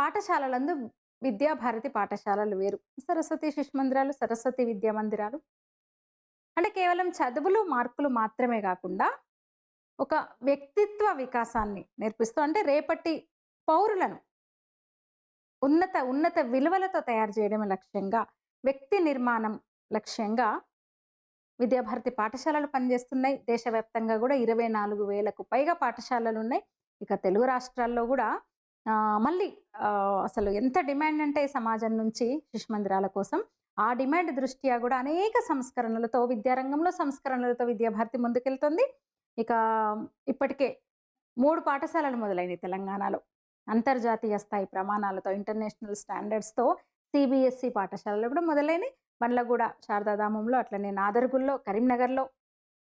పాఠశాలలందు విద్యాభారతి పాఠశాలలు వేరు. సరస్వతి శిశు మందిరాలు, సరస్వతి విద్యా మందిరాలు. అంటే కేవలం చదువులు, మార్కులు మాత్రమే గాకుండా, ఒక వ్యక్తిత్వ వికాసాన్ని నేర్పిస్తూ అంటే రేపటి పౌరులను ఉన్నత విలువలతో తయారు చేయడమే లక్ష్యంగా, వ్యక్తి నిర్మాణం లక్ష్యంగా విద్యాభారతి పాఠశాలలు పనిచేస్తున్నాయి. దేశవ్యాప్తంగా గూడా 24,000కు పైగా పాఠశాలలున్నాయి. ఇక తెలుగు రాష్ట్రాల్లో గూడా మళ్ళీ అసలు ఎంత డిమాండ్ అంటే సమాజం నుంచి శిశు మందిరాల కోసం. ఆ డిమాండ్ దృష్ట్యా గూడా అనేక సంస్కరణలతో విద్యారంగంలో సంస్కరణలతో విద్యాభారతి ముందుకెళ్తుంది. ఇక ఇప్పటికే 3 పాఠశాలలు మొదలైనయి తెలంగాణలో. అంతర్జాతీయ స్థాయి ప్రమాణాలతో ఇంటర్నేషనల్ స్టాండర్డ్స్‌తో సీబీఎస్‌ఈ పాఠశాలలు కూడా మొదలైనయి. బండ్లగూడ శారదాధామంలో, అట్లనే నాదర్గుల్లో, కరీంనగర్‌లో.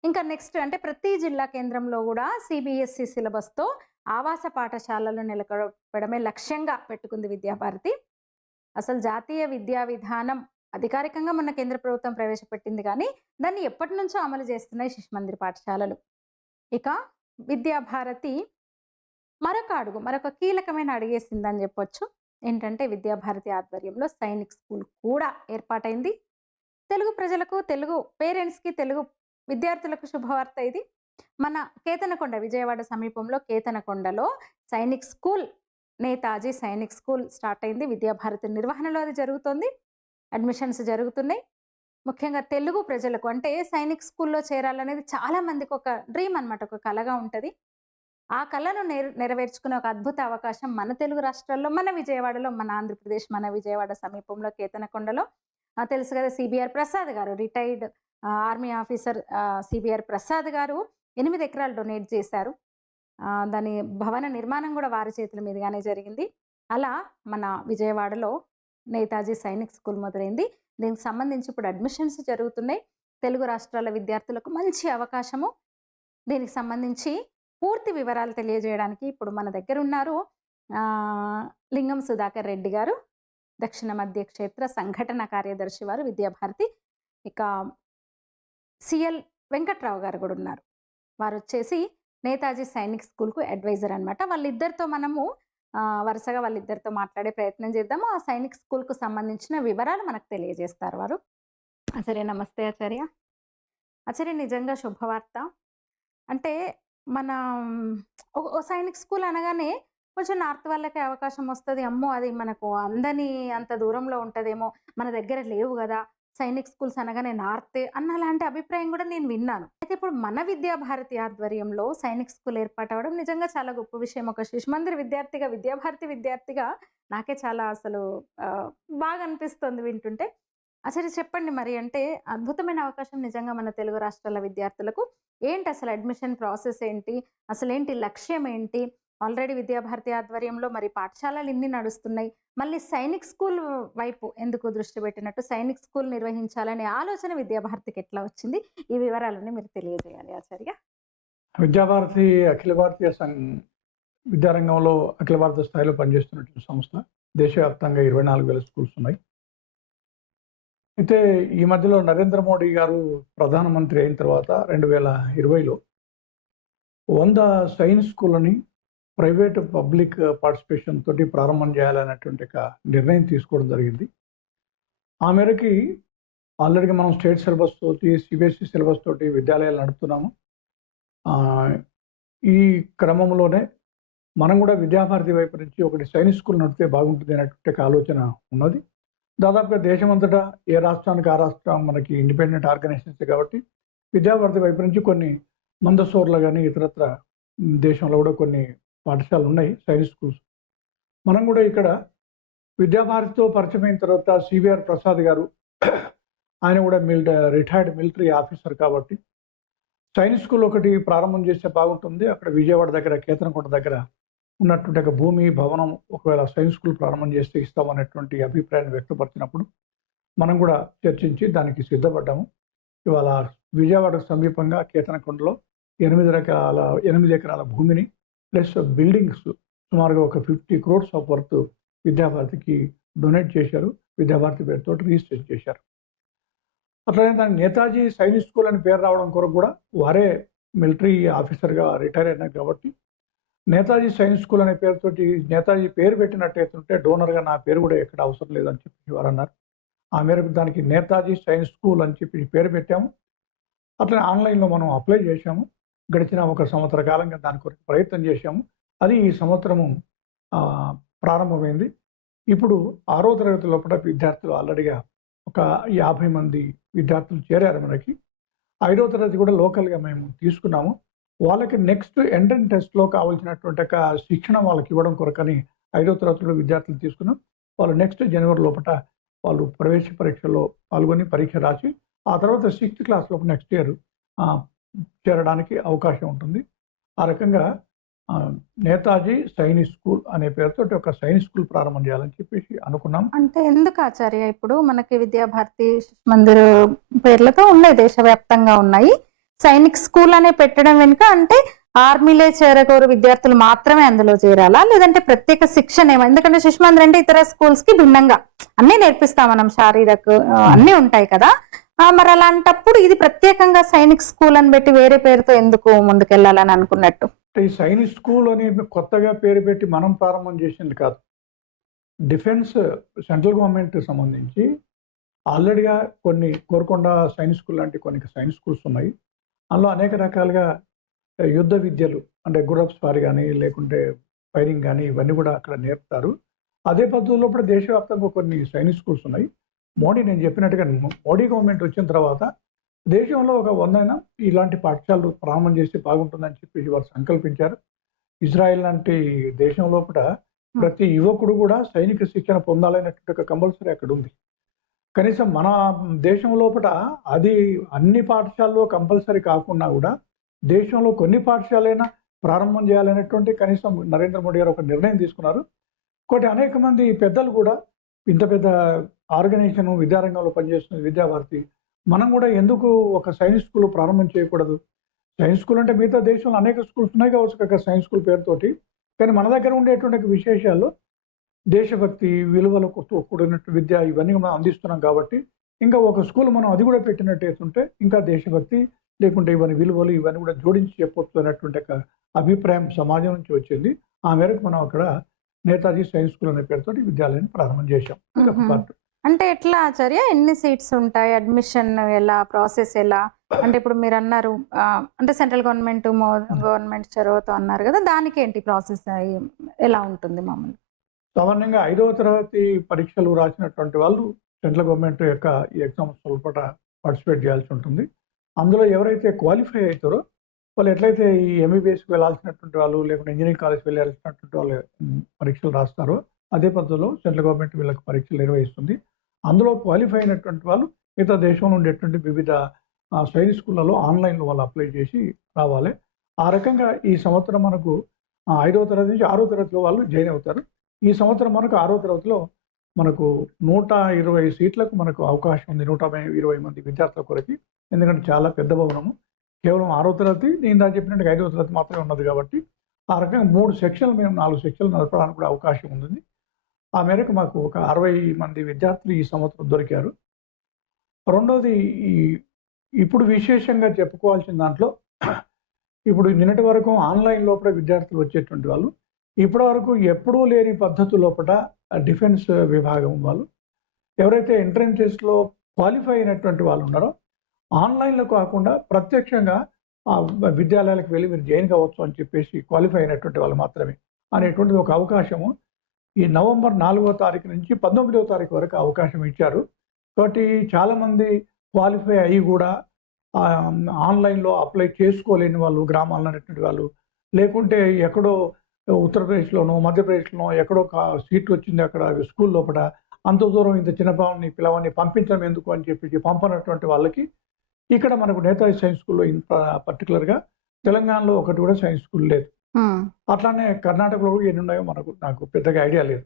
ఇంకా నెక్స్ట్ అంటే ప్రతి జిల్లా కేంద్రంలో గూడా సీబీఎస్‌ఈ సిలబస్‌తో ఆవాస పాఠశాలలు నెలకొల్పడమే లక్ష్యంగా పెట్టుకుంది విద్యాభారతి. అసలు జాతీయ విద్యా విధానం అధికారికంగా మొన్న కేంద్ర ప్రభుత్వం ప్రవేశపెట్టింది గానీ, దాన్ని ఎప్పటినుంచో అమలు చేస్తున్నాయి శిశు మందిర్ పాఠశాలలు. ఇక విద్యాభారతి మరొక కీలకమైన అడుగేసిందని చెప్పొచ్చు. ఏంటంటే విద్యాభారతి ఆధ్వర్యంలో సైనిక్ స్కూల్ కూడా ఏర్పాటైంది. తెలుగు ప్రజలకు, తెలుగు పేరెంట్స్‌కి, తెలుగు విద్యార్థులకు శుభవార్త ఇది. మన కేతనకొండ విజయవాడ సమీపంలో కేతనకొండలో Sainik school, Netaji Sainik school start అయింది. విద్యాభారతి నిర్వహణలో అది జరుగుతోంది. అడ్మిషన్స్ జరుగుతున్నాయి. ముఖ్యంగా తెలుగు ప్రజలకు అంటే సైనిక్ స్కూల్‌లో చేరాలనేది చాలా మందికి ఒక డ్రీమ్ అన్నమాట. ఒక కలగా ఉంటది. ఆ కలను నెరవేర్చుకునే ఒక అద్భుత అవకాశం మన తెలుగు రాష్ట్రాల్లో, మన విజయవాడలో, మన ఆంధ్రప్రదేశ్, మన విజయవాడ సమీపంలో కేతనకొండలో తెలుసు కదా సీబీఆర్ ప్రసాద్ గారు రిటైర్డ్ ఆర్మీ ఆఫీసర్ సీబీఆర్ ప్రసాద్ గారు 8 ఎకరాలు డొనేట్ చేశారు. దాని భవన నిర్మాణం కూడా వారి చేతుల మీదుగానే జరిగింది. అలా మన విజయవాడలో నేతాజీ సైనిక్ స్కూల్ మొదలైంది. దీనికి సంబంధించి ఇప్పుడు అడ్మిషన్స్ జరుగుతున్నాయి. తెలుగు రాష్ట్రాల విద్యార్థులకు మంచి అవకాశము. దీనికి సంబంధించి పూర్తి వివరాలు తెలియజేయడానికి ఇప్పుడు మన దగ్గర ఉన్నారు లింగం సుధాకర్ రెడ్డి గారు, దక్షిణ మధ్య క్షేత్ర సంఘటన కార్యదర్శి వారు విద్యాభారతి. ఇక సిఎల్ వెంకట్రావు గారు కూడా ఉన్నారు. వారు వచ్చేసి నేతాజీ సైనిక్ స్కూల్‌కు అడ్వైజర్ అన్నమాట. వాళ్ళిద్దరితో మనము వరుసగా వాళ్ళిద్దరితో మాట్లాడే ప్రయత్నం చేద్దాము. ఆ సైనిక్ స్కూల్‌కు సంబంధించిన వివరాలు మనకు తెలియజేస్తారు వారు. ఆచార్య నమస్తే ఆచార్య. ఆచార్య నిజంగా శుభవార్త. అంటే మన ఓ సైనిక్ స్కూల్ అనగానే కొంచెం నార్త్ వాళ్ళకే అవకాశం వస్తది. అమ్మో! అది మనకు అందని అంత దూరంలో ఉంటదేమో, మన దగ్గర లేవు గదా! సైనిక్ స్కూల్స్ అనగానే నార్తే అన్నలాంటి అభిప్రాయం గూడా నేను విన్నాను. అయితే ఇప్పుడు మన విద్యాభారతి ఆధ్వర్యంలో సైనిక్ స్కూల్ ఏర్పాటవ్వడం నిజంగా చాలా గొప్ప విషయం. ఒక శిశు మందిర్ విద్యార్థిగా, విద్యాభారతి విద్యార్థిగా నాకే చాలా అసలు బాగా అనిపిస్తుంది వింటుంటే. అసలు చెప్పండి మరి అంటే అద్భుతమైన అవకాశం నిజంగా మన తెలుగు రాష్ట్రాల విద్యార్థులకు. ఏంటి అసలు అడ్మిషన్ ప్రాసెస్ ఏంటి? అసలేంటి లక్ష్యం ఏంటి? ఆల్రెడీ విద్యాభారతి ఆధ్వర్యంలో మరి పాఠశాలలు ఇన్ని నడుస్తున్నాయి. మళ్ళీ సైనిక్ స్కూల్ వైపు ఎందుకు దృష్టి పెట్టినట్టు సైనిక్ స్కూల్ నిర్వహించాలనే ఆలోచన విద్యాభారతికి ఎట్లా వచ్చింది? ఈ వివరాలన్నీ మీరు తెలియజేయాలి ఆచార్య. విద్యాభారతి అఖిల భారతీయ విద్యారంగంలో అఖిల భారత స్థాయిలో పనిచేస్తున్నటువంటి సంస్థ. దేశవ్యాప్తంగా 24,000 స్కూల్స్ ఉన్నాయి. అయితే ఈ మధ్యలో నరేంద్ర మోడీ గారు ప్రధానమంత్రి అయిన తర్వాత 2020లో 100 సైన్స్ స్కూళ్ళని ప్రైవేట్, పబ్లిక్ పార్టిసిపేషన్ తోటి ప్రారంభం చేయాలనేటువంటి ఒక నిర్ణయం తీసుకోవడం జరిగింది. ఆ మేరకి ఆల్రెడీ మనం స్టేట్ సిలబస్ తోటి, సిబిఎస్ఈ సిలబస్ తోటి విద్యాలయాలు నడుపుతున్నాము. ఈ క్రమంలోనే మనం కూడా విద్యాభారతి వైపు నుంచి ఒకటి సైనిక్ స్కూల్ నడిపితే బాగుంటుంది అనేటువంటి ఆలోచన ఉన్నది. దాదాపుగా దేశమంతటా ఏ రాష్ట్రానికి ఆ రాష్ట్రం మనకి ఇండిపెండెంట్ ఆర్గనైజేషన్స్ కాబట్టి విద్యాభారతి వైపు నుంచి కొన్ని మందసోర్లు కానీ ఇతరత్ర దేశంలో కూడా కొన్ని పాఠశాలలు ఉన్నాయి సైనిక్ స్కూల్స్. మనం కూడా ఇక్కడ విద్యాభారతితో పరిచయం అయిన తర్వాత సిబిఆర్ ప్రసాద్ గారు ఆయన కూడా రిటైర్డ్ మిలిటరీ ఆఫీసర్ కాబట్టి సైనిక్ స్కూల్ ఒకటి ప్రారంభం చేస్తే బాగుంటుంది. అక్కడ విజయవాడ దగ్గర కేతనకొండ దగ్గర ఉన్నటువంటి ఒక భూమి, భవనం ఒకవేళ సైన్స్ స్కూల్ ప్రారంభం చేస్తే ఇస్తామనేటువంటి అభిప్రాయాన్ని వ్యక్తపరిచినప్పుడు మనం కూడా చర్చించి దానికి సిద్ధపడ్డాము. ఇవాళ విజయవాడ సమీపంగా కేతనకొండలో 8 ఎకరాల భూమిని ప్లస్ బిల్డింగ్స్ సుమారుగా ఒక 50 crores ఆఫ్ వర్త్ విద్యాభారతికి డొనేట్ చేశారు. విద్యాభారతి పేరుతో రిజిస్టర్ చేశారు. అట్లనే దానికి నేతాజీ సైనిక్ స్కూల్ అని పేరు రావడం కొరకు కూడా వారే మిలిటరీ ఆఫీసర్గా రిటైర్ అయినారు కాబట్టి నేతాజీ సైన్స్ స్కూల్ అనే పేరుతోటి నేతాజీ పేరు పెట్టినట్టయితుంటే డోనర్గా నా పేరు కూడా ఎక్కడ అవసరం లేదని చెప్పి వారు అన్నారు. ఆ మేరకు దానికి నేతాజీ సైన్స్ స్కూల్ అని చెప్పి పేరు పెట్టాము. అట్లనే ఆన్లైన్లో మనం అప్లై చేశాము. గడిచిన 1 సంవత్సర కాలంగా దాని కొరకు ప్రయత్నం చేశాము. అది ఈ సంవత్సరము ప్రారంభమైంది. ఇప్పుడు 6వ తరగతి లోపల విద్యార్థులు ఆల్రెడీగా ఒక 50 మంది విద్యార్థులు చేరారు మనకి. 5వ తరగతి కూడా లోకల్గా మేము తీసుకున్నాము. వాళ్ళకి నెక్స్ట్ ఎంట్రన్స్ టెస్ట్‌లో కావాల్సినటువంటి ఒక శిక్షణ వాళ్ళకి ఇవ్వడం కొరకని 5వ తరగతిలో విద్యార్థులు తీసుకున్నాం. వాళ్ళు నెక్స్ట్ జనవరి లోపట వాళ్ళు ప్రవేశ పరీక్షలో పాల్గొని పరీక్ష రాసి ఆ తర్వాత 6th క్లాస్‌లోకి నెక్స్ట్ ఇయర్ చేరడానికి అవకాశం ఉంటుంది. ఆ రకంగా నేతాజీ సైనిక్ స్కూల్ అనే పేరుతోటి ఒక సైనిక్ స్కూల్ ప్రారంభం చేయాలని చెప్పేసి అనుకున్నాం. అంటే ఎందుకు ఆచార్య ఇప్పుడు మనకి విద్యాభారతి శిశు మందిర్ పేర్లతో ఉన్నాయి, దేశవ్యాప్తంగా ఉన్నాయి. సైనిక్ స్కూల్ అనే పెట్టడం వెనుక అంటే ఆర్మీలో చేరగోరు విద్యార్థులు మాత్రమే అందులో చేరాలా, లేదంటే ప్రత్యేక శిక్షణ ఏమో? ఎందుకంటే శిశు మందిర్ అంటే ఇతర స్కూల్స్ కి భిన్నంగా అన్ని నేర్పిస్తాం మనం, శారీరక అన్ని ఉంటాయి కదా. మరి అలాంటప్పుడు ఇది ప్రత్యేకంగా సైనిక్ స్కూల్ అని పెట్టి వేరే పేరుతో ఎందుకు ముందుకెళ్లాలని అనుకున్నట్టు? ఈ సైనిక్ స్కూల్ అని కొత్తగా పేరు పెట్టి మనం ప్రారంభం చేసింది కాదు. డిఫెన్స్ సెంట్రల్ గవర్నమెంట్ సంబంధించి ఆల్రెడీగా కొన్ని కోరుకొండ సైనిక్ స్కూల్ లాంటి కొన్ని సైనిక్ స్కూల్స్ ఉన్నాయి. అందులో అనేక రకాలుగా యుద్ధ విద్యలు అంటే గుర్రపు స్వారీ కానీ లేకుంటే ఫైరింగ్ కానీ ఇవన్నీ కూడా అక్కడ నేర్పుతారు. అదే పద్ధతిలో కూడా దేశవ్యాప్తంగా కొన్ని సైనిక్ స్కూల్స్ ఉన్నాయి. నేను చెప్పినట్టుగా మోడీ గవర్నమెంట్ వచ్చిన తర్వాత దేశంలో ఒక 100 ఇలాంటి పాఠశాలలు ప్రారంభం చేస్తే బాగుంటుందని చెప్పి వారు సంకల్పించారు. ఇజ్రాయెల్ లాంటి దేశం లోపల ప్రతి యువకుడు కూడా సైనిక శిక్షణ పొందాలనేటువంటి ఒక కంపల్సరీ అక్కడ ఉంది. కనీసం మన దేశం లోపల అది అన్ని పాఠశాలలో కంపల్సరీ కాకుండా కూడా దేశంలో కొన్ని పాఠశాలైనా ప్రారంభం చేయాలనేటువంటి కనీసం నరేంద్ర మోడీ గారు ఒక నిర్ణయం తీసుకున్నారు. అనేక మంది పెద్దలు కూడా ఇంత పెద్ద ఆర్గనైజేషన్ విద్యారంగంలో పనిచేస్తున్న విద్యాభారతి, మనం కూడా ఎందుకు ఒక సైన్స్ స్కూల్ ప్రారంభం చేయకూడదు? సైన్స్ స్కూల్ అంటే మిగతా దేశంలో అనేక స్కూల్స్ ఉన్నాయి కావచ్చు ఒక సైన్స్ స్కూల్ పేరుతోటి, కానీ మన దగ్గర ఉండేటువంటి విశేషాలు దేశభక్తి విలువలతో కూడినట్టు విద్య ఇవన్నీ మనం అందిస్తున్నాం కాబట్టి ఇంకా ఒక స్కూల్ మనం అది కూడా పెట్టినట్టయితుంటే ఇంకా దేశభక్తి లేకుంటే ఇవన్నీ విలువలు ఇవన్నీ కూడా జోడించి చెప్పొచ్చు అన్నటువంటి ఒక అభిప్రాయం సమాజం నుంచి వచ్చింది. ఆ మేరకు మనం అక్కడ నేతాజీ సైన్స్ స్కూల్ అనే పేరుతోటి విద్యాలయాన్ని ప్రారంభం చేశాం. అంటే ఎట్లా ఆచార్య, ఎన్ని సీట్స్ ఉంటాయి, అడ్మిషన్ ఎలా, ప్రాసెస్ ఎలా? అంటే ఇప్పుడు మీరు అన్నారు అంటే సెంట్రల్ గవర్నమెంట్ చొరవతో అన్నారు కదా, దానికి ఏంటి ప్రాసెస్, ఎలా ఉంటుంది మామూలు? సామాన్యంగా 5వ తరగతి పరీక్షలు రాసినటువంటి వాళ్ళు సెంట్రల్ గవర్నమెంట్ యొక్క ఈ ఎగ్జామ్స్ లోపల పార్టిసిపేట్ చేయాల్సి ఉంటుంది. అందులో ఎవరైతే క్వాలిఫై అవుతారో వాళ్ళు ఎట్లయితే ఈ ఎంబీబీఎస్కి వెళ్ళాల్సినటువంటి వాళ్ళు లేకుంటే ఇంజనీరింగ్ కాలేజ్కి వెళ్ళాల్సినటువంటి వాళ్ళు పరీక్షలు రాస్తారో అదే పద్ధతిలో సెంట్రల్ గవర్నమెంట్ వీళ్ళకి పరీక్షలు నిర్వహిస్తుంది. అందులో క్వాలిఫై అయినటువంటి వాళ్ళు మిగతా దేశంలో ఉండేటువంటి వివిధ సైనిక్ స్కూళ్ళలో ఆన్లైన్లో వాళ్ళు అప్లై చేసి రావాలి. ఆ రకంగా ఈ సంవత్సరం మనకు 5వ తరగతి నుంచి 6వ తరగతిలో వాళ్ళు జాయిన్ అవుతారు. ఈ సంవత్సరం మనకు 6వ తరగతిలో మనకు 120 సీట్లకు మనకు అవకాశం ఉంది, 120 మంది విద్యార్థుల కొరకు. ఎందుకంటే చాలా పెద్ద భవనము, కేవలం 6వ తరగతి నేను ఇందాక చెప్పినట్టుగా 5వ తరగతి మాత్రమే ఉన్నది కాబట్టి ఆ రకంగా 3 సెక్షన్లు మేము 4 సెక్షన్లు నడపడానికి కూడా అవకాశం ఉంది. ఆ మేరకు మాకు ఒక 60 మంది విద్యార్థులు ఈ సంవత్సరం దొరికారు. రెండోది ఇప్పుడు విశేషంగా చెప్పుకోవాల్సిన దాంట్లో ఇప్పుడు నిన్నటి వరకు ఆన్లైన్ లోపల విద్యార్థులు వచ్చేటువంటి వాళ్ళు ఇప్పటి వరకు ఎప్పుడూ లేని పద్ధతి లోపల డిఫెన్స్ విభాగం వాళ్ళు ఎవరైతే ఎంట్రన్స్ టెస్ట్లో క్వాలిఫై అయినటువంటి వాళ్ళు ఉన్నారో ఆన్లైన్లో కాకుండా ప్రత్యక్షంగా విద్యాలయాలకు వెళ్ళి మీరు జాయిన్ కావచ్చు అని చెప్పేసి క్వాలిఫై అయినటువంటి వాళ్ళు మాత్రమే అనేటువంటిది ఒక అవకాశము ఈ నవంబర్ 4వ తారీఖు నుంచి 19వ తారీఖు వరకు అవకాశం ఇచ్చారు. కాబట్టి చాలామంది క్వాలిఫై అయ్యి కూడా ఆన్లైన్లో అప్లై చేసుకోలేని వాళ్ళు, గ్రామాల్లో అనేటువంటి వాళ్ళు, లేకుంటే ఎక్కడో ఉత్తరప్రదేశ్లోనో మధ్యప్రదేశ్లోనో ఎక్కడో సీట్ వచ్చింది అక్కడ స్కూల్ లోపల, అంత దూరం ఇంత చిన్నపాలని పిల్లవాడిని పంపించడం ఎందుకు అని చెప్పి పంపనటువంటి వాళ్ళకి ఇక్కడ మనకు నేతాజీ సైన్స్ స్కూల్లో పర్టికులర్గా తెలంగాణలో ఒకటి కూడా సైన్స్ స్కూల్ లేదు. అట్లానే కర్ణాటకలో కూడా ఎన్ని ఉన్నాయో నాకు పెద్దగా ఐడియా లేదు.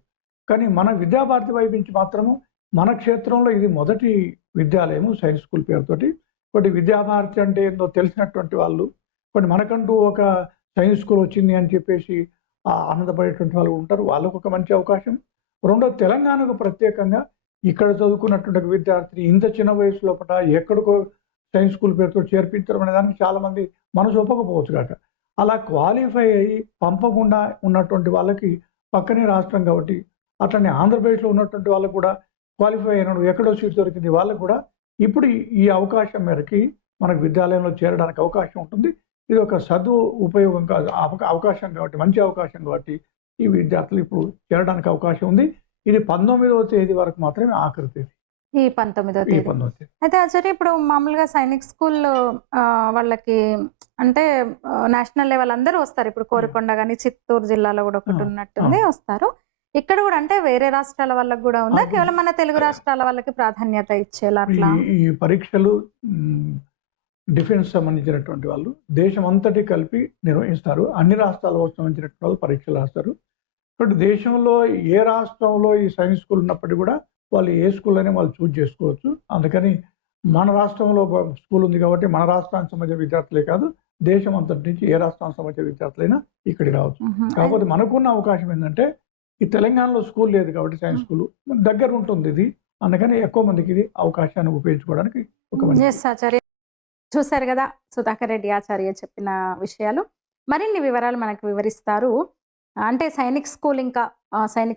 కానీ మన విద్యాభారతి వైపు నుంచి మాత్రము మన క్షేత్రంలో ఇది మొదటి విద్యాలయము సైన్స్ స్కూల్ పేరుతోటి. ఒకటి విద్యాభారతి అంటే ఏందో తెలిసినటువంటి వాళ్ళు, కొన్ని మనకంటూ ఒక సైన్స్ స్కూల్ వచ్చింది అని చెప్పేసి ఆనందపడేటువంటి వాళ్ళు ఉంటారు, వాళ్ళకు ఒక మంచి అవకాశం. రెండో తెలంగాణకు ప్రత్యేకంగా ఇక్కడ చదువుకున్నటువంటి విద్యార్థిని ఇంత చిన్న వయసు లోపల ఎక్కడికో సైన్స్ స్కూల్ పేరుతో చేర్పించడం అనే దానికి చాలామంది మనసు ఒప్పకపోవచ్చు కాక అలా క్వాలిఫై అయ్యి పంపకుండా ఉన్నటువంటి వాళ్ళకి పక్కనే రాష్ట్రం కాబట్టి, అట్లనే ఆంధ్రప్రదేశ్‌లో ఉన్నటువంటి వాళ్ళకి కూడా క్వాలిఫై అయినోడు ఎక్కడో సీట్ దొరికింది. వాళ్ళకి కూడా ఇప్పుడు ఈ అవకాశం మేరకి మనకు విద్యాలయంలో చేరడానికి అవకాశం ఉంటుంది. ఇది ఒక ఉపయోగం కాదు. అవకాశం కాబట్టి, మంచి అవకాశం కాబట్టి ఈ విద్యార్థులు ఇప్పుడు చేరడానికి అవకాశం ఉంది. ఇది 19వ తేదీ వరకు మాత్రమే ఆఖరి తేదీ. ఈ 19వ ఈ తేదీ. 19వ తేదీ. అయితే ఆచార్య ఇప్పుడు మామూలుగా సైనిక్ స్కూల్ వాళ్ళకి అంటే నేషనల్ లెవెల్ అందరూ వస్తారు. ఇప్పుడు కోరికొండ గాని, చిత్తూరు జిల్లాలో కూడా ఒకటి ఉన్నట్టుంది వస్తారు. ఇక్కడ కూడా అంటే వేరే రాష్ట్రాల వాళ్ళకి కూడా ఉందా? కేవలం మన తెలుగు రాష్ట్రాల వాళ్ళకి ప్రాధాన్యత ఇచ్చేలా అట్లా? ఈ పరీక్షలు డిఫెన్స్ సంబంధించినటువంటి వాళ్ళు దేశం అంతటి కలిపి నిర్వహిస్తారు. అన్ని రాష్ట్రాలకు సంబంధించినటువంటి వాళ్ళు పరీక్షలు రాస్తారు. కాబట్టి దేశంలో ఏ రాష్ట్రంలో ఈ సైనిక్ స్కూల్ ఉన్నప్పటికీ కూడా వాళ్ళు ఏ స్కూల్ అయినా వాళ్ళు చూజ్ చేసుకోవచ్చు. అందుకని మన రాష్ట్రంలో స్కూల్ ఉంది కాబట్టి మన రాష్ట్రానికి సంబంధించిన విద్యార్థులే కాదు, దేశం అంతటి నుంచి ఏ రాష్ట్రానికి సంబంధించిన విద్యార్థులైనా ఇక్కడికి రావచ్చు. కాకపోతే మనకున్న అవకాశం ఏంటంటే ఈ తెలంగాణలో స్కూల్ లేదు కాబట్టి సైన్స్ స్కూల్ దగ్గర ఉంటుంది ఇది. అందుకని ఎక్కువ మందికి ఇది అవకాశాన్ని ఉపయోగించుకోవడానికి ఒక ఆచార్య చూశారు కదా సుధాకర్ రెడ్డి ఆచార్య చెప్పిన విషయాలు. మరిన్ని వివరాలు మనకు వివరిస్తారు. అంటే సైనిక్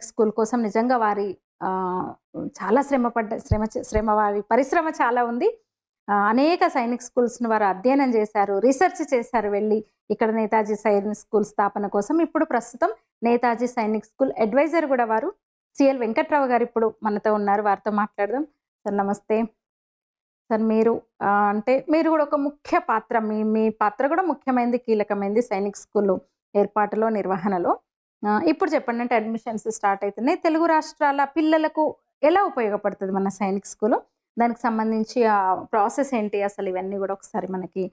స్కూల్ కోసం నిజంగా వారి చాలా శ్రమ వారి పరిశ్రమ చాలా ఉంది. అనేక సైనిక్ స్కూల్స్ని వారు అధ్యయనం చేశారు, రీసెర్చ్ చేశారు వెళ్ళి ఇక్కడ నేతాజీ సైనిక్ స్కూల్ స్థాపన కోసం. ఇప్పుడు ప్రస్తుతం నేతాజీ సైనిక్ స్కూల్ అడ్వైజర్ కూడా వారు సిఎల్ వెంకట్రావు గారు ఇప్పుడు మనతో ఉన్నారు. వారితో మాట్లాడదాం. సార్ నమస్తే. సార్ మీరు కూడా ఒక ముఖ్య పాత్ర, మీ పాత్ర కూడా ముఖ్యమైనది, కీలకమైనది సైనిక్ స్కూల్ ఏర్పాటులో, నిర్వహణలో. ఇప్పుడు చెప్పండి, అంటే అడ్మిషన్స్ స్టార్ట్ అవుతున్నాయి, తెలుగు రాష్ట్రాల పిల్లలకు ఎలా ఉపయోగపడుతుంది మన సైనిక్ స్కూల్? దానికి సంబంధించి ఆ ప్రాసెస్ ఏంటి అసలు, ఇవన్నీ కూడా ఒకసారి మనకి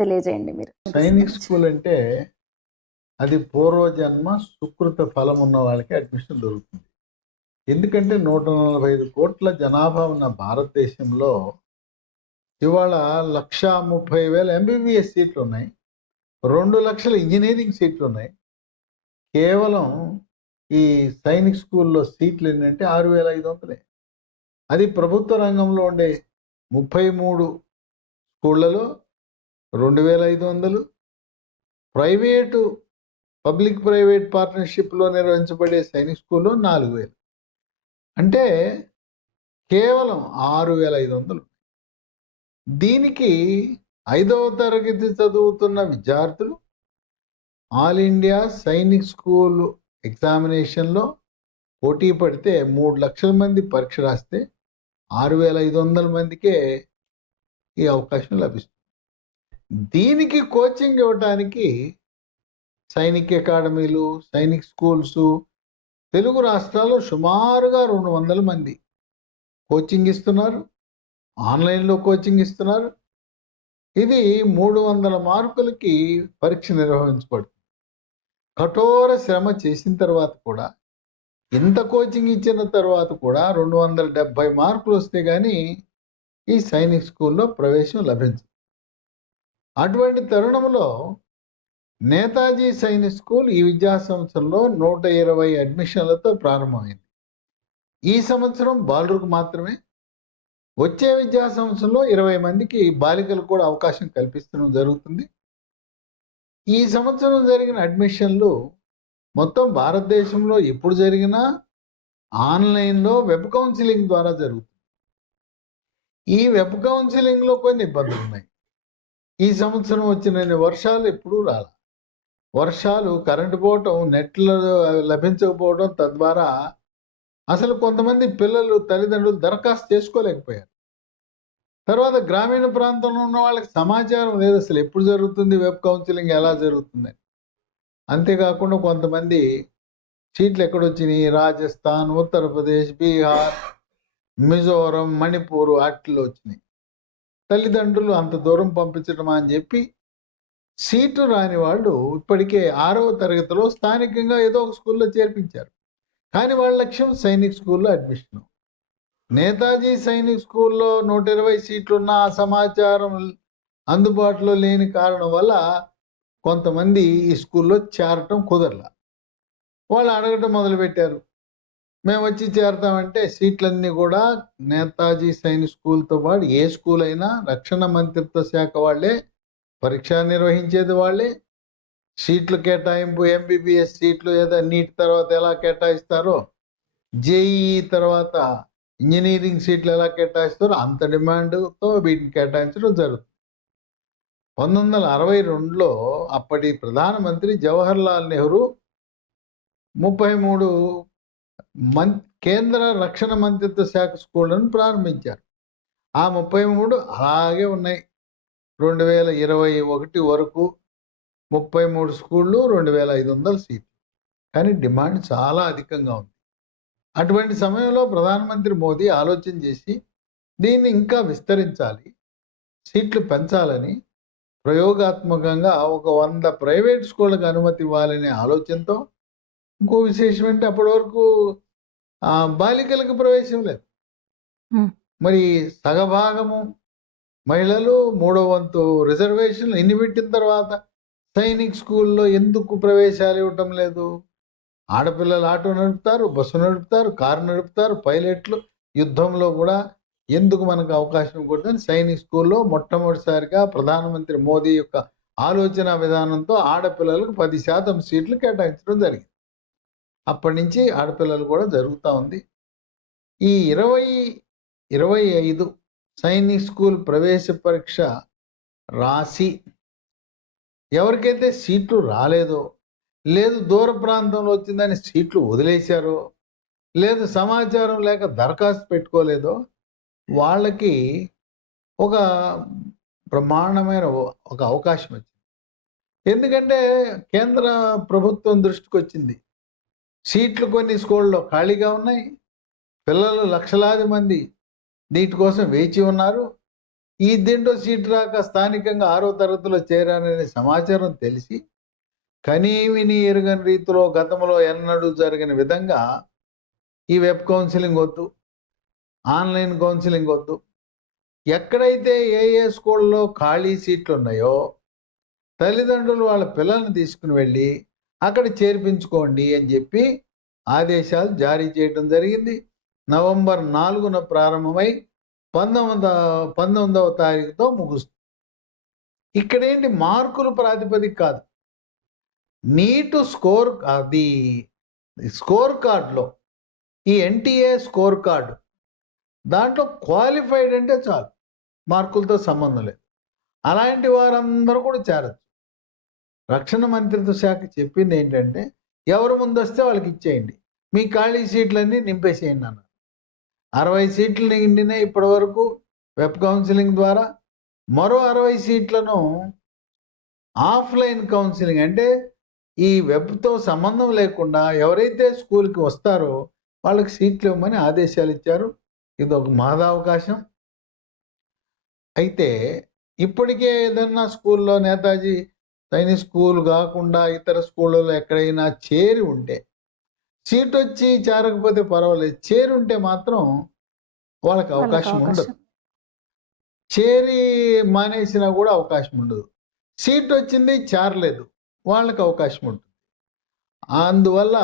తెలియజేయండి మీరు. సైనిక్ స్కూల్ అంటే అది పూర్వజన్మ సుకృత ఫలం ఉన్న వాళ్ళకి అడ్మిషన్ దొరుకుతుంది. ఎందుకంటే 145 కోట్ల జనాభా ఉన్న భారతదేశంలో ఇవాళ 1,30,000 ఎంబీబీఎస్ సీట్లు ఉన్నాయి, 2 లక్షల ఇంజనీరింగ్ సీట్లు ఉన్నాయి. కేవలం ఈ సైనిక్ స్కూల్లో సీట్లు ఏంటంటే 6,500. అది ప్రభుత్వ రంగంలో ఉండే 33 స్కూళ్ళలో 2,500, ప్రైవేటు పబ్లిక్ ప్రైవేట్ పార్ట్నర్షిప్లో నిర్వహించబడే సైనిక్ స్కూల్లో 4,000. అంటే కేవలం 6,500. దీనికి 5వ తరగతి చదువుతున్న విద్యార్థులు ఆల్ ఇండియా సైనిక్ స్కూల్ ఎగ్జామినేషన్లో పోటీ పడితే 3 లక్షల మంది పరీక్ష రాస్తే 6,500 మందికే ఈ అవకాశం లభిస్తుంది. దీనికి కోచింగ్ ఇవ్వడానికి సైనిక్ అకాడమీలు, సైనిక్ స్కూల్స్ తెలుగు రాష్ట్రాల్లో సుమారుగా 200 మంది కోచింగ్ ఇస్తున్నారు, ఆన్లైన్లో కోచింగ్ ఇస్తున్నారు. ఇది 300 మార్కులకి పరీక్ష నిర్వహించబడుతుంది. కఠోర శ్రమ చేసిన తర్వాత కూడా, ఇంత కోచింగ్ ఇచ్చిన తర్వాత కూడా 270 మార్కులు వస్తే కానీ ఈ సైనిక్ స్కూల్లో ప్రవేశం లభించదు. అటువంటి తరుణంలో నేతాజీ సైనిక్ స్కూల్ ఈ విద్యా సంవత్సరంలో 120 అడ్మిషన్లతో ప్రారంభమైంది. ఈ సంవత్సరం బాలురకు మాత్రమే. వచ్చే విద్యా సంవత్సరంలో 20 మందికి బాలికలకు కూడా అవకాశం కల్పించడం జరుగుతుంది. ఈ సంవత్సరం జరిగిన అడ్మిషన్లు మొత్తం భారతదేశంలో ఎప్పుడు జరిగినా ఆన్లైన్లో వెబ్ కౌన్సిలింగ్ ద్వారా జరుగుతుంది. ఈ వెబ్ కౌన్సిలింగ్లో కొన్ని ఇబ్బందులు ఉన్నాయి. ఈ సంవత్సరం వచ్చిన వర్షాలు ఎప్పుడూ రాల. వర్షాలు, కరెంటు పోవటం, నెట్లు లభించకపోవడం, తద్వారా అసలు కొంతమంది పిల్లలు తల్లిదండ్రులు దరఖాస్తు చేసుకోలేకపోయారు. తర్వాత గ్రామీణ ప్రాంతంలో ఉన్న వాళ్ళకి సమాచారం లేదు అసలు ఎప్పుడు జరుగుతుంది, వెబ్ కౌన్సిలింగ్ ఎలా జరుగుతుందని. అంతేకాకుండా కొంతమంది సీట్లు ఎక్కడొచ్చినాయి, రాజస్థాన్, ఉత్తరప్రదేశ్, బీహార్, మిజోరం, మణిపూర్ వాటిల్లో వచ్చినాయి. తల్లిదండ్రులు అంత దూరం పంపించడమా అని చెప్పి సీటు రాని వాళ్ళు ఇప్పటికే 6వ తరగతిలో స్థానికంగా ఏదో ఒక స్కూల్లో చేర్పించారు. కానీ వాళ్ళ లక్ష్యం సైనిక్ స్కూల్లో అడ్మిషన్. నేతాజీ సైనిక్ స్కూల్లో 120 సీట్లున్న ఆ సమాచారం అందుబాటులో లేని కారణం వల్ల కొంతమంది ఈ స్కూల్లో చేరటం కుదరలా. వాళ్ళు అడగటం మొదలుపెట్టారు, మేము వచ్చి చేరతామంటే సీట్లన్నీ కూడా నేతాజీ సైనిక్ స్కూల్తో పాటు ఏ స్కూల్ అయినా రక్షణ మంత్రిత్వ శాఖ వాళ్ళే, పరీక్ష నిర్వహించేది వాళ్ళే, సీట్లు కేటాయింపు, ఎంబీబీఎస్ సీట్లు ఏదో నీట్ తర్వాత ఎలా కేటాయిస్తారో, జేఈఈ తర్వాత ఇంజనీరింగ్ సీట్లు ఎలా కేటాయిస్తారో అంత డిమాండ్తో వీటిని కేటాయించడం జరుగుతుంది. 1962లో అప్పటి ప్రధానమంత్రి జవహర్లాల్ నెహ్రూ 33 కేంద్ర రక్షణ మంత్రిత్వ శాఖ స్కూళ్లను ప్రారంభించారు. ఆ 33 అలాగే ఉన్నాయి. 2021 వరకు 33 స్కూళ్ళు, 2500 సీట్లు. కానీ డిమాండ్ చాలా అధికంగా ఉంది. అటువంటి సమయంలో ప్రధానమంత్రి మోదీ ఆలోచన చేసి దీన్ని ఇంకా విస్తరించాలి, సీట్లు పెంచాలని ప్రయోగాత్మకంగా ఒక 100 ప్రైవేట్ స్కూళ్ళకు అనుమతి ఇవ్వాలనే ఆలోచనతో, ఇంకో విశేషం అంటే అప్పటి వరకు బాలికలకు ప్రవేశం లేదు. మరి సగభాగము మహిళలు, 3వ వంతు రిజర్వేషన్లు ఇన్ని పెట్టిన తర్వాత సైనిక్ స్కూల్లో ఎందుకు ప్రవేశాలు ఇవ్వటం లేదు? ఆడపిల్లలు ఆటో నడుపుతారు, బస్సు నడుపుతారు, కారు నడుపుతారు, పైలట్లు, యుద్ధంలో కూడా ఎందుకు మనకు అవకాశం ఇవ్వకూడదని సైనిక్ స్కూల్లో మొట్టమొదటిసారిగా ప్రధానమంత్రి మోదీ యొక్క ఆలోచన విధానంతో ఆడపిల్లలకు 10% సీట్లు కేటాయించడం జరిగింది. అప్పటి నుంచి ఆడపిల్లలు కూడా జరుగుతూ ఉంది. ఈ 2025 సైనిక్ స్కూల్ ప్రవేశ పరీక్ష రాసి ఎవరికైతే సీట్లు రాలేదో, లేదు దూర ప్రాంతంలో వచ్చిందని సీట్లు వదిలేశారో, లేదు సమాచారం లేక దరఖాస్తు పెట్టుకోలేదో వాళ్ళకి ఒక బ్రహ్మాండమైన ఒక అవకాశం వచ్చింది. ఎందుకంటే కేంద్ర ప్రభుత్వం దృష్టికి వచ్చింది, సీట్లు కొన్ని స్కూళ్ళలో ఖాళీగా ఉన్నాయి, పిల్లలు లక్షలాది మంది వీటి కోసం వేచి ఉన్నారు, ఈ దీంట్లో సీట్ రాక స్థానికంగా 6వ తరగతిలో చేరాననే సమాచారం తెలిసి కనీవిని ఎరుగని రీతిలో గతంలో ఎన్నడూ జరిగిన విధంగా ఈ వెబ్ కౌన్సిలింగ్ వద్దు, ఆన్లైన్ కౌన్సిలింగ్ వద్దు, ఎక్కడైతే ఏ స్కూళ్ళలో ఖాళీ సీట్లు ఉన్నాయో తల్లిదండ్రులు వాళ్ళ పిల్లల్ని తీసుకుని వెళ్ళి అక్కడ చేర్పించుకోండి అని చెప్పి ఆదేశాలు జారీ చేయడం జరిగింది. నవంబర్ 4న ప్రారంభమై 19వ తారీఖుతో ముగుస్తుంది. ఇక్కడేంటి మార్కులు ప్రాతిపదిక కాదు, నీటు స్కోర్, అది స్కోర్ కార్డులో ఈ ఎన్టీఏ స్కోర్ కార్డు దాంట్లో క్వాలిఫైడ్ అంటే చాలు, మార్కులతో సంబంధం లేదు. అలాంటి వారందరూ కూడా చేరచ్చు. రక్షణ మంత్రిత్వ శాఖ చెప్పింది ఏంటంటే ఎవరు ముందు వస్తే వాళ్ళకి ఇచ్చేయండి, మీ ఖాళీ సీట్లన్నీ నింపేసేయండి అన్నారు. 60 సీట్లు నిండినాయి ఇప్పటి వరకు వెబ్ కౌన్సిలింగ్ ద్వారా. మరో 60 సీట్లను ఆఫ్లైన్ కౌన్సిలింగ్ అంటే ఈ వెబ్తో సంబంధం లేకుండా ఎవరైతే స్కూల్కి వస్తారో వాళ్ళకి సీట్లు ఇవ్వమని ఆదేశాలు ఇచ్చారు. ఇది ఒక మహదావకాశం. అయితే ఇప్పటికే ఏదన్నా స్కూల్లో నేతాజీ సైనిక్ స్కూల్ కాకుండా ఇతర స్కూళ్ళలో ఎక్కడైనా చేరి ఉంటే, సీట్ వచ్చి చేరకపోతే పర్వాలేదు, చేరి ఉంటే మాత్రం వాళ్ళకి అవకాశం ఉండదు. చేరి మానేసినా కూడా అవకాశం ఉండదు. సీట్ వచ్చింది చేరలేదు, వాళ్ళకి అవకాశం ఉంటుంది. అందువల్ల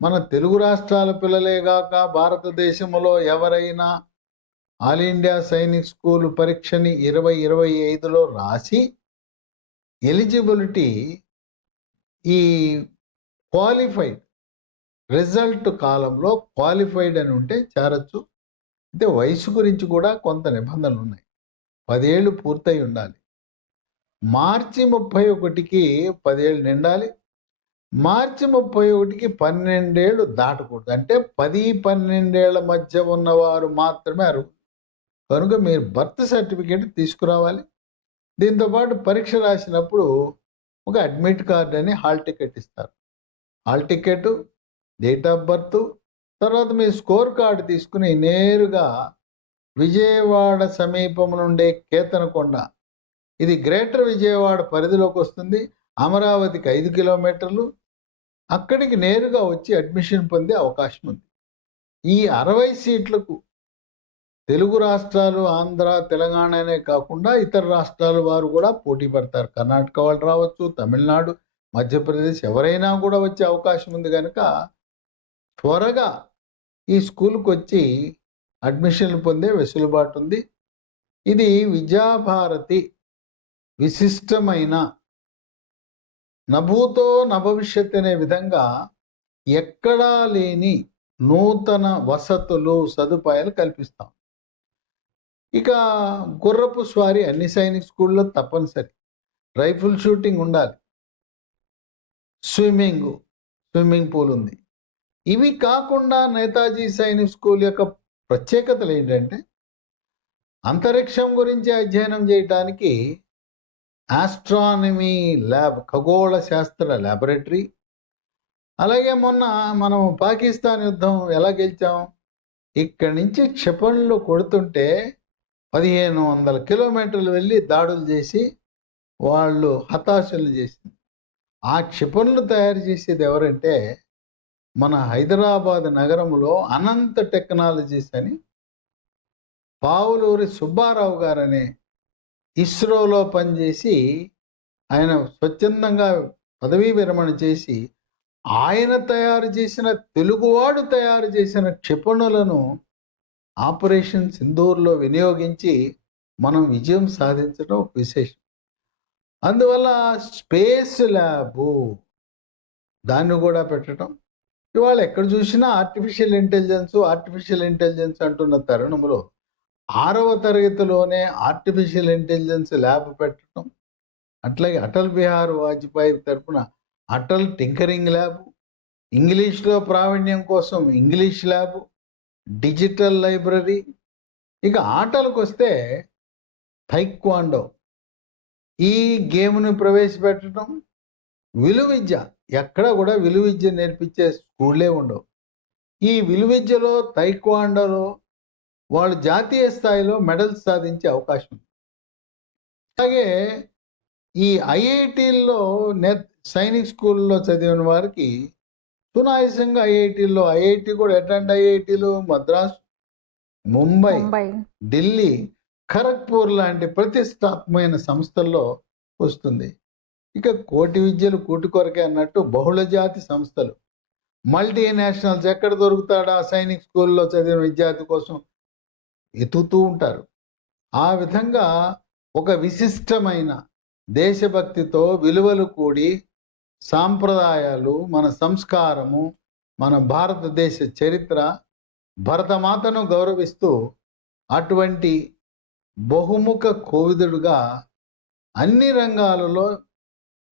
మన తెలుగు రాష్ట్రాల పిల్లలే కాక భారతదేశంలో ఎవరైనా ఆల్ ఇండియా సైనిక్ స్కూల్ పరీక్షని 2025లో రాసి ఎలిజిబిలిటీ ఈ క్వాలిఫైడ్ రిజల్ట్ కాలంలో క్వాలిఫైడ్ అని ఉంటే చేరచ్చు. అయితే వయసు గురించి కూడా కొంత నిబంధనలు ఉన్నాయి. 10 ఏళ్ళు పూర్తయి ఉండాలి. మార్చి 31కి 10 ఏళ్ళు నిండాలి. మార్చి 31కి 12 ఏళ్ళు దాటకూడదు. అంటే 10-12 ఏళ్ల మధ్య ఉన్నవారు మాత్రమే అర్హులు. కనుక మీరు బర్త్ సర్టిఫికేట్ తీసుకురావాలి. దీంతోపాటు పరీక్ష రాసినప్పుడు ఒక అడ్మిట్ కార్డ్ అని హాల్ టికెట్ ఇస్తారు. Hall ticket, date of birth, తర్వాత మీ స్కోర్ కార్డు తీసుకుని నేరుగా విజయవాడ సమీపం నుండే కేతనకొండ, ఇది గ్రేటర్ విజయవాడ పరిధిలోకి వస్తుంది, అమరావతికి 5 కిలోమీటర్లు, అక్కడికి నేరుగా వచ్చి అడ్మిషన్ పొందే అవకాశం ఉంది. ఈ 60 సీట్లకు తెలుగు రాష్ట్రాలు, ఆంధ్ర, తెలంగాణనే కాకుండా ఇతర రాష్ట్రాల వారు కూడా పోటీ పడతారు. కర్ణాటక వాళ్ళు రావచ్చు, తమిళనాడు, మధ్యప్రదేశ్ ఎవరైనా కూడా వచ్చే అవకాశం ఉంది. కనుక త్వరగా ఈ స్కూల్కి వచ్చి అడ్మిషన్లు పొందే వెసులుబాటు ఉంది. ఇది విద్యాభారతి విశిష్టమైన నభూతో నభవిష్యత్ అనే విధంగా ఎక్కడా లేని నూతన వసతులు సదుపాయాలు కల్పిస్తాం. ఇక గుర్రపు స్వారీ అన్ని సైనిక స్కూల్లో తప్పనిసరి. రైఫిల్ షూటింగ్ ఉండాలి. స్విమ్మింగ్ పూల్ ఉంది. ఇవి కాకుండా నేతాజీ సైనిక్ స్కూల్ యొక్క ప్రత్యేకతలు ఏంటంటే అంతరిక్షం గురించి అధ్యయనం చేయడానికి ఆస్ట్రానమీ ల్యాబ్, ఖగోళ శాస్త్ర ల్యాబొరేటరీ. అలాగే మొన్న మనం పాకిస్తాన్ యుద్ధం ఎలా గెలిచాం, ఇక్కడి నుంచి క్షిపణులు కొడుతుంటే 1500 కిలోమీటర్లు వెళ్ళి దాడులు చేసి వాళ్ళు హతాశలు చేసింది. ఆ క్షిపణులు తయారు చేసేది ఎవరంటే మన హైదరాబాద్ నగరంలో అనంత టెక్నాలజీస్ అని పావులూరి సుబ్బారావు గారనే ఇస్రోలో పనిచేసి ఆయన స్వచ్ఛందంగా పదవీ విరమణ చేసి ఆయన తయారు చేసిన, తెలుగువాడు తయారు చేసిన క్షిపణులను ఆపరేషన్ సింధూర్లో వినియోగించి మనం విజయం సాధించడం ఒక విశేషం. అందువల్ల స్పేస్ ల్యాబు దాన్ని కూడా పెట్టడం. ఇవాళ ఎక్కడ చూసినా ఆర్టిఫిషియల్ ఇంటెలిజెన్స్ అంటున్న తరుణంలో 6వ తరగతిలోనే ఆర్టిఫిషియల్ ఇంటెలిజెన్స్ ల్యాబ్ పెట్టడం. అట్లాగే అటల్ బిహారీ వాజ్పేయి తరఫున అటల్ టింకరింగ్ ల్యాబ్, ఇంగ్లీష్లో ప్రావీణ్యం కోసం ఇంగ్లీష్ ల్యాబ్, డిజిటల్ లైబ్రరీ. ఇక ఆటలకు వస్తే తైక్వాండో ఈ గేమ్ను ప్రవేశపెట్టడం. విలువిద్య, ఎక్కడ కూడా విలువిద్య నేర్పించే స్కూళ్ళే ఉండవు. ఈ విలువిద్యలో తైక్వాండోలో వాళ్ళు జాతీయ స్థాయిలో మెడల్స్ సాధించే అవకాశం ఉంది. అలాగే ఈ ఐఐటీల్లో సైనిక్ స్కూల్లో చదివిన వారికి సునాయాసంగా ఐఐటి కూడా ఎట్లాంటి ఐఐటీలు మద్రాసు, ముంబై, ఢిల్లీ, ఖరగ్పూర్ లాంటి ప్రతిష్టాత్మకమైన సంస్థల్లో వస్తుంది. ఇక కోటి విద్యలు కూటి కొరకే అన్నట్టు బహుళజాతి సంస్థలు, మల్టీనేషనల్స్ ఎక్కడ దొరుకుతాడా సైనిక్ స్కూల్లో చదివిన విద్యార్థి కోసం ఎతుకుతూ ఉంటారు. ఆ విధంగా ఒక విశిష్టమైన దేశభక్తితో విలువలు కూడి సాంప్రదాయాలు, మన సంస్కారము, మన భారతదేశ చరిత్ర, భరతమాతను గౌరవిస్తూ అటువంటి బహుముఖ కోవిదుడుగా అన్ని రంగాలలో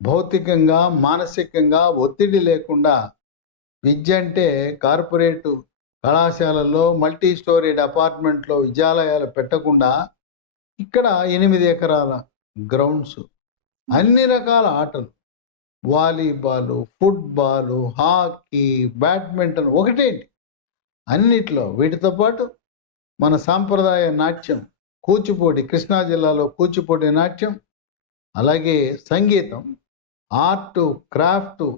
భౌతికంగా మానసికంగా ఒత్తిడి లేకుండా విద్య అంటే కార్పొరేటు కళాశాలల్లో మల్టీ స్టోరీడ్ అపార్ట్మెంట్లో విద్యాలయాలు పెట్టకుండా ఇక్కడ 8 ఎకరాల గ్రౌండ్స్, అన్ని రకాల ఆటలు, వాలీబాలు, ఫుట్బాలు, హాకీ, బ్యాడ్మింటన్ ఒకటేంటి అన్నిట్లో. వీటితో పాటు మన సాంప్రదాయ నాట్యం కూచిపూడి, కృష్ణా జిల్లాలో కూచిపూడి నాట్యం, అలాగే సంగీతం, ఆర్టు, క్రాఫ్టు,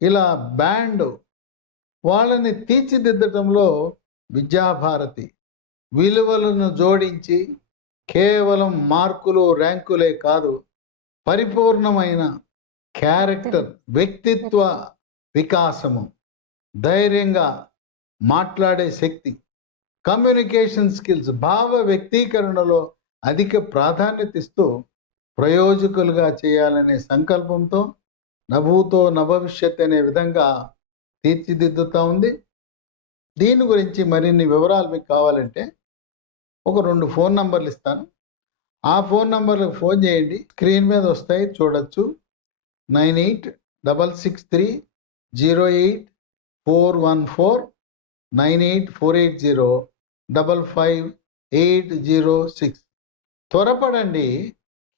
ఇలా బ్యాండ్, వాళ్ళని తీర్చిదిద్దటంలో విద్యాభారతి విలువలను జోడించి కేవలం మార్కులు ర్యాంకులే కాదు, పరిపూర్ణమైన క్యారెక్టర్, వ్యక్తిత్వ వికాసము, ధైర్యంగా మాట్లాడే శక్తి, కమ్యూనికేషన్ స్కిల్స్, భావ వ్యక్తీకరణలో అధిక ప్రాధాన్యత ఇస్తూ ప్రయోజకులుగా చేయాలనే సంకల్పంతో నభూతో నభవిష్యత్ అనే విధంగా తీర్చిదిద్దుతూ ఉంది. దీని గురించి మరిన్ని వివరాలు మీకు కావాలంటే ఒక 2 ఫోన్ నంబర్లు ఇస్తాను. ఆ ఫోన్ నంబర్లకు ఫోన్ చేయండి. స్క్రీన్ మీద వస్తాయి, చూడొచ్చు. 9866308414, 9848055806. త్వరపడండి,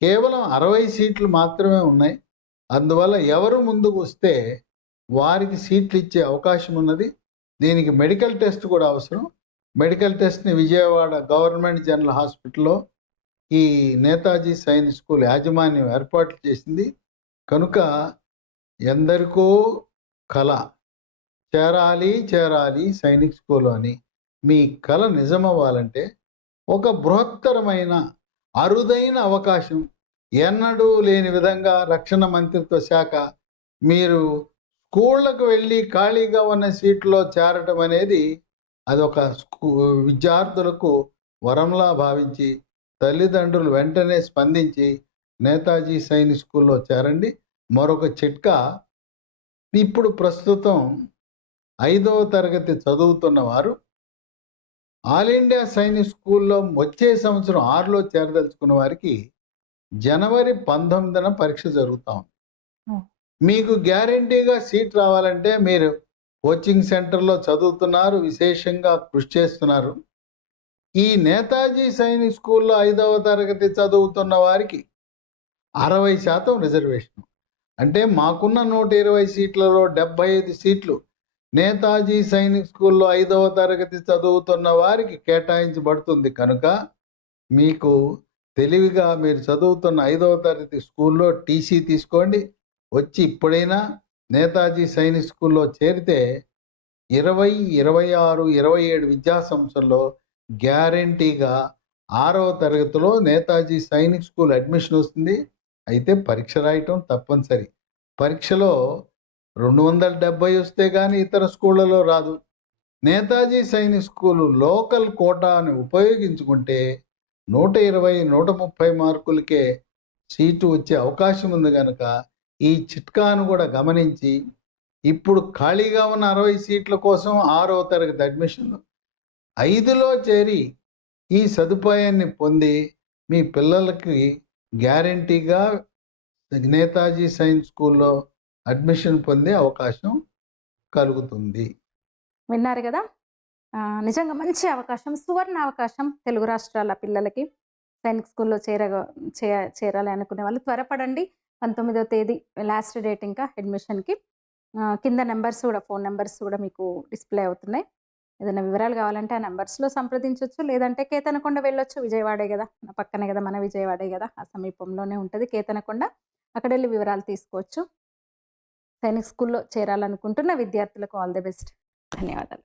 కేవలం 60 సీట్లు మాత్రమే ఉన్నాయి. అందువల్ల ఎవరు ముందుకు వస్తే వారికి సీట్లు ఇచ్చే అవకాశం ఉన్నది. దీనికి మెడికల్ టెస్ట్ కూడా అవసరం. మెడికల్ టెస్ట్ని విజయవాడ గవర్నమెంట్ జనరల్ హాస్పిటల్లో ఈ నేతాజీ సైనిక్ స్కూల్ యాజమాన్యం ఏర్పాట్లు చేసింది. కనుక ఎందరికో కళ, చేరాలి సైనిక్ స్కూల్ అని. మీ కళ నిజమవ్వాలంటే ఒక బృహత్తరమైన అరుదైన అవకాశం, ఎన్నడూ లేని విధంగా రక్షణ మంత్రిత్వ శాఖ మీరు స్కూళ్ళకు వెళ్ళి ఖాళీగా ఉన్న సీట్లో చేరటం అనేది అదొక విద్యార్థులకు వరంలా భావించి తల్లిదండ్రులు వెంటనే స్పందించి నేతాజీ సైనిక్ స్కూల్లో చేరండి. మరొక చిట్కా, ఇప్పుడు ప్రస్తుతం 5వ తరగతి చదువుతున్న వారు ఆల్ ఇండియా సైనిక్ స్కూల్లో వచ్చే సంవత్సరం 6లో చేరదలుచుకున్న వారికి జనవరి 19న పరీక్ష జరుగుతా ఉంది. మీకు గ్యారంటీగా సీట్ రావాలంటే మీరు కోచింగ్ సెంటర్లో చదువుతున్నారు, విశేషంగా కృషి చేస్తున్నారు. ఈ నేతాజీ సైనిక్ స్కూల్లో 5వ తరగతి చదువుతున్న వారికి 60% రిజర్వేషన్. అంటే మాకున్న 120 సీట్లలో 75 సీట్లు నేతాజీ సైనిక్ స్కూల్లో 5వ తరగతి చదువుతున్న వారికి కేటాయించబడుతుంది. కనుక మీకు తెలివిగా మీరు చదువుతున్న 5వ తరగతి స్కూల్లో టీసీ తీసుకోండి. వచ్చి ఇప్పుడైనా నేతాజీ సైనిక్ స్కూల్లో చేరితే 20, 26, 27 విద్యా సంవత్సరంలో గ్యారంటీగా 6వ తరగతిలో నేతాజీ సైనిక్ స్కూల్ అడ్మిషన్ వస్తుంది. అయితే పరీక్ష రాయటం తప్పనిసరి. పరీక్షలో 270 వస్తే కానీ ఇతర స్కూళ్ళలో రాదు. నేతాజీ సైనిక్ స్కూలు లోకల్ కోటాను ఉపయోగించుకుంటే 120, 130 మార్కులకే సీటు వచ్చే అవకాశం ఉంది. కనుక ఈ చిట్కాను కూడా గమనించి ఇప్పుడు ఖాళీగా ఉన్న 60 సీట్ల కోసం 6వ తరగతి అడ్మిషన్ 5లో చేరి ఈ సదుపాయాన్ని పొంది మీ పిల్లలకి గ్యారంటీగా నేతాజీ సైన్స్ స్కూల్లో అడ్మిషన్ పొందే అవకాశం కలుగుతుంది. విన్నారు కదా, నిజంగా మంచి అవకాశం, సువర్ణ అవకాశం తెలుగు రాష్ట్రాల పిల్లలకి సైనిక్ స్కూల్లో చేరాలి అనుకునే వాళ్ళు త్వరపడండి. 19వ తేదీ లాస్ట్ డేట్ ఇంకా అడ్మిషన్కి. కింద నెంబర్స్ కూడా, ఫోన్ నెంబర్స్ కూడా మీకు డిస్ప్లే అవుతున్నాయి. ఏదైనా వివరాలు కావాలంటే ఆ నెంబర్స్లో సంప్రదించవచ్చు. లేదంటే కేతనకొండ వెళ్ళొచ్చు, విజయవాడే కదా, పక్కనే కదా, మన విజయవాడే కదా, ఆ సమీపంలోనే ఉంటుంది కేతనకొండ. అక్కడ వెళ్ళి వివరాలు తీసుకోవచ్చు. సైనిక్ స్కూల్లో చేరాలనుకుంటున్న విద్యార్థులకు ఆల్ ది బెస్ట్. ధన్యవాదాలు.